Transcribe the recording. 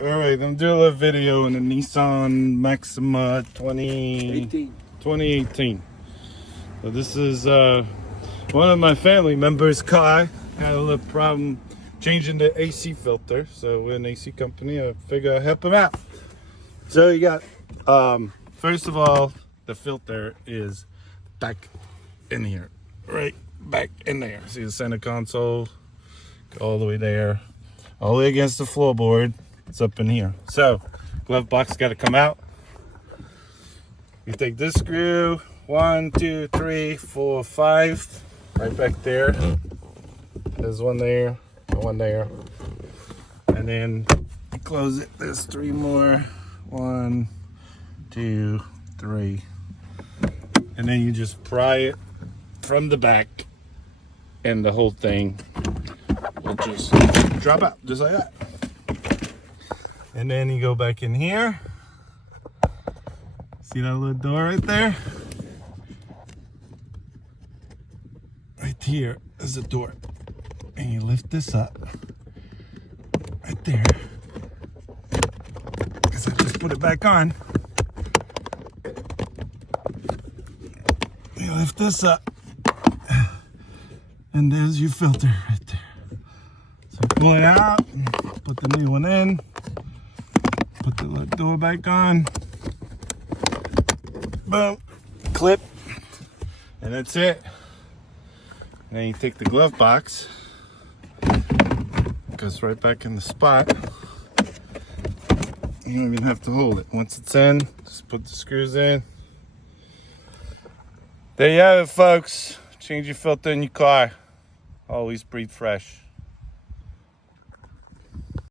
Alright, I'm doing a little video in the Nissan Maxima 2018. So this is one of my family members' car. Had a little problem changing the AC filter. So we're an AC company. I figure I'd help him out. So you got, first of all, the filter is back in here. Right back in there. See the center console? Go all the way there. All the way against the floorboard. It's up in here. So, glove box got to come out. You take this screw, 1, 2, 3, 4, 5, right back there. There's one there, one there. And then close it. There's 3 more. 1, 2, 3. And then you just pry it from the back, and the whole thing will just drop out, just like that. And then you go back in here. See that little door right there? Right here is the door. And you lift this up. Right there. Because I just put it back on. You lift this up. And there's your filter right there. So pull it out. Put the new one in. Put the little door back on. Boom. Clip. And that's it. And then you take the glove box. Goes right back in the spot. You don't even have to hold it. Once it's in, just put the screws in. There you have it, folks. Change your filter in your car. Always breathe fresh.